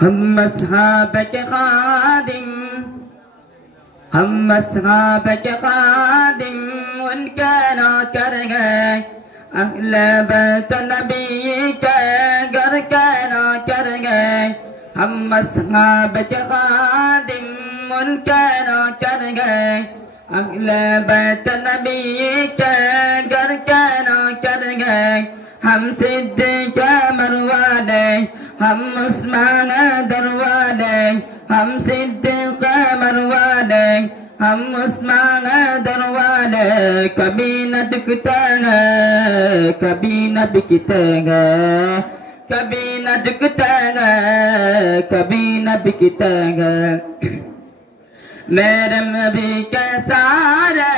ہم اصحاب کے خادم ہم اصحاب کے خادم ان کے نا کر گئے اہل بیت نبی کے گھر کے کر گئے ہم اصحاب کے خادم ان کے نا کر گئے اہل بیت نبی کے گھر کے نا کر گئے ہم صدق مروانے هم عثمان دروالي هم صديق مروالي هم عثمان دروالي كبينة كتانا كبينة بكتانا كبينة كتانا كبينة, كبينة بكتانا میرے نبی کے سارے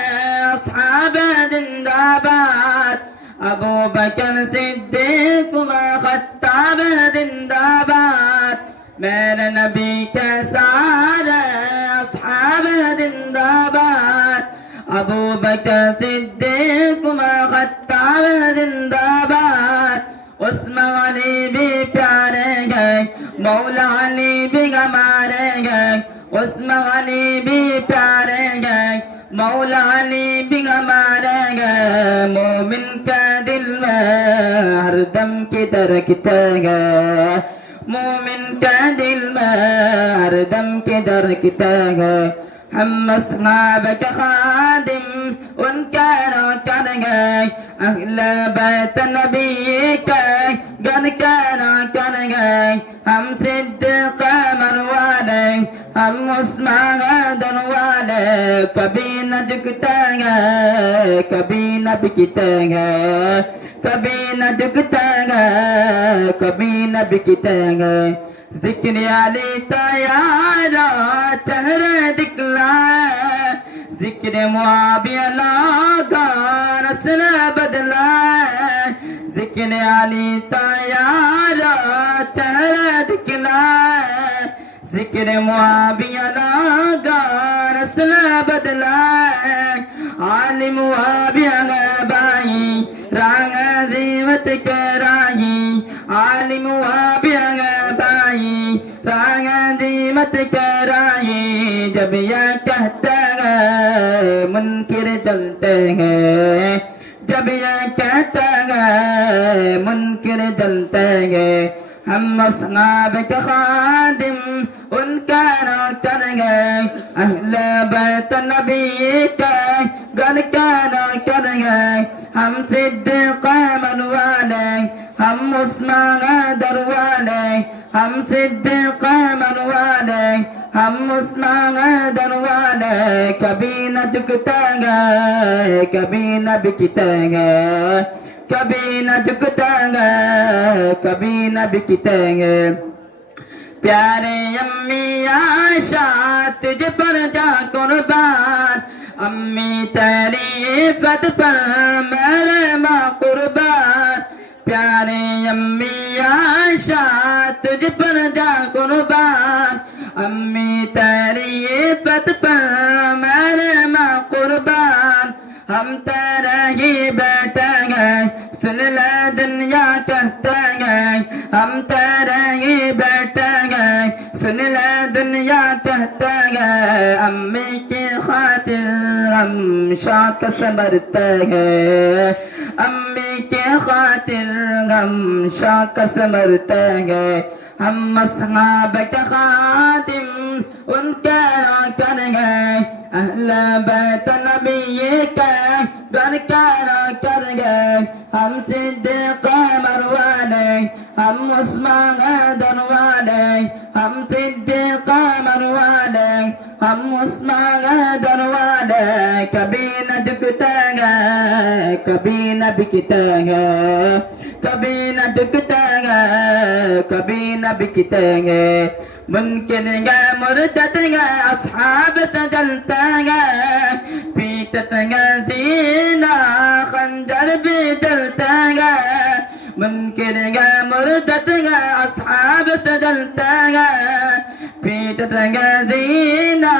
اصحاب زندہ باد ابو بکر صدیق میں خط عبد دابات مال نبيك سعد أصحاب دابات أبو بكر صديق ما خدت عبد دابات اسم علي بي مولى علي بي اسم علي بي مولى علي بي مؤمن كدي هر دم کی درکتا گا مومن کا دل میں دم کی درکتا گا ہم اصحاب کا خادم ان کا رو کر گئے بیت نبی کا گن کا رو کر ہم سے دن والے کبھی نہ دکھتا گ کبھی نہ بکتا گی نہ گی نہ گ سکنے والی تو یار چڑھ دکھلا ذکر ماب اللہ بدلا سیکھنے والی ذکر یار چڑھ رہا دکھلا ذکر موابیانا گا رسل بدلائے آلی موابیانا بائی رانگ زیوت کرائی آلی موابیانا بائی رانگ زیوت کرائی جب یا کہتا ہے منکر جلتے ہیں جب یا کہتا ہے منکر جلتے ہیں همصنا بك خادم ان كان وترجى اهل بيت نبيك قد كان وترجى هم صديق منوالي هم عثمان دروالي هم صديق منوالي هم عثمان دروالي كبينة كتاجة كبينة بكتاجة کبھی نہ گے کبھی نہ بکتیں گے پیارے امی آشا تجھ پر جا قربان امی تیری عفت پر میرے ماں قربان پیارے امی آشا تجھ پر جا قربان امی پر میرے ماں قربان ہم تیرے ہی بیٹھے ہم تیرے ہی بیٹھے گئے سن لے دنیا کہتے گئے امی کی خاطر ہم شاک سمرتے گئے امی کی خاطر ہم شاک سمرتے گئے ہم اصحاب کے خاتم ان کے راکن گئے اہل بیت نبی کے گھر کے راکن گئے ہم صدقے ham usman adan wadai ham siddiqa man wadai ham usman adan wadai kabi nabi kita kabi nabi kita kabi nabi kita kabi nabi kita ga mungkin ga murtad ga ashab sadal ta ga zina khanjar bi dal ta من گا مردت گا اصحاب ڈت گا ڈلتا گا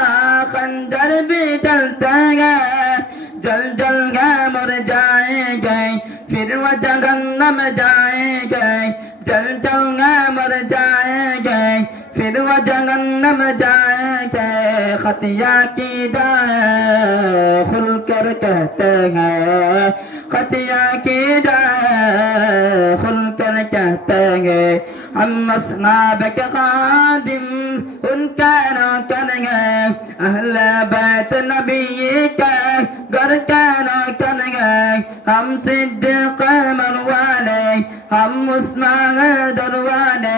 خندر بھی ڈلتا گا جل جل گا مر جائیں گے وہ جنگ نم جائے گا جل جل گا مر جائیں گا پھر وہ جہنم جائے جائیں گے کی جائے کھل کر کہتے ہیں خطیا کی دا خل کر کہتے گے ہم مصناب کے خادم ان کا نا کر گے اہل بیت نبی کا گھر کا نا کر گے ہم صدق مروانے ہم مصناب دروانے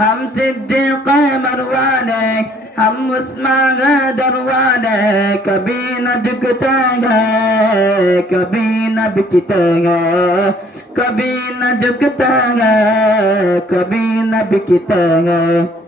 ہم صدق مروانے ہم اسما دروانے کبھی نہ جھکتا گے کبھی نہ بکتے گے کبھی نہ جھکتا گا کبھی نہ بکتے گے